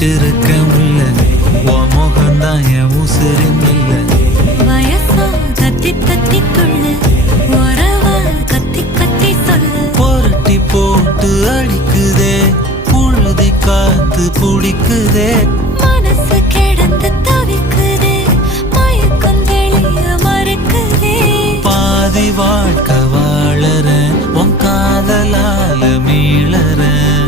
வச்சிருக்க முல்ல உன் முகம்தான் என் உசுரின் இல்ல வயசா தத்தி தத்தி துள்ளு உறவா கத்தி கத்தி சொல்லு புரட்டி போட்டு அடிக்குதே புழுதி காத்து புடிக்குதே மனசு கிடந்து தவிக்குதே மயக்கம் தெளிய மறுக்குதே பாதி வாழ்க்கை வாழறேன் உன் காதலால மீளறேன்